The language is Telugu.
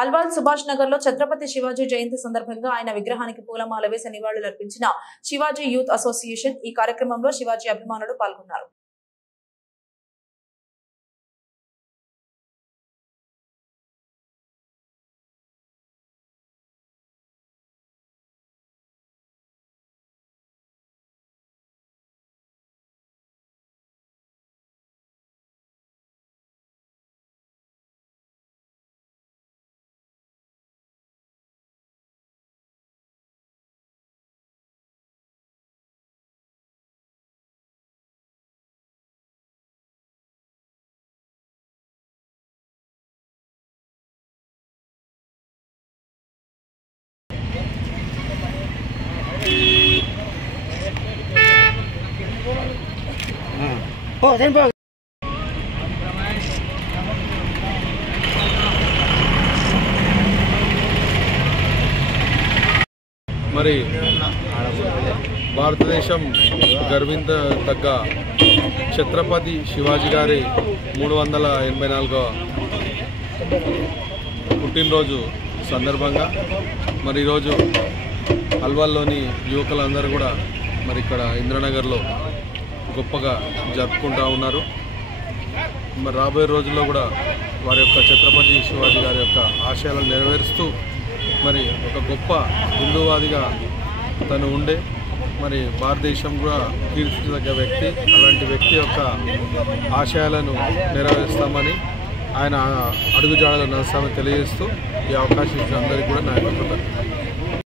అల్వాల్ సుభాష్ నగర్ లో ఛత్రపతి శివాజీ జయంతి సందర్భంగా ఆయన విగ్రహానికి పూలమాల వేసి నివాళులర్పించిన శివాజీ యూత్ అసోసియేషన్. ఈ కార్యక్రమంలో శివాజీ అభిమానులు పాల్గొన్నారు. మరి భారతదేశం గర్వించదగ్గ ఛత్రపతి శివాజీ గారి 384వ పుట్టినరోజు సందర్భంగా మరి ఈరోజు అల్వాల్లోని యువకులందరూ కూడా మరి ఇక్కడ ఇంద్రనగర్లో గొప్పగా జరుపుకుంటూ ఉన్నారు. మరి రాబోయే రోజుల్లో కూడా వారి యొక్క ఛత్రపతి శివాజీ గారి యొక్క ఆశయాలను నెరవేరుస్తూ మరి ఒక గొప్ప హిందూవాదిగా తను ఉండే మరి భారతదేశం కూడా కీర్తించదగ్గ వ్యక్తి. అలాంటి వ్యక్తి యొక్క ఆశయాలను నెరవేరుస్తామని ఆయన అడుగుజాడలు నడుస్తామని తెలియజేస్తూ ఈ అవకాశం ఇచ్చిన అందరికీ కూడా నా యొక్క కృతజ్ఞతలు.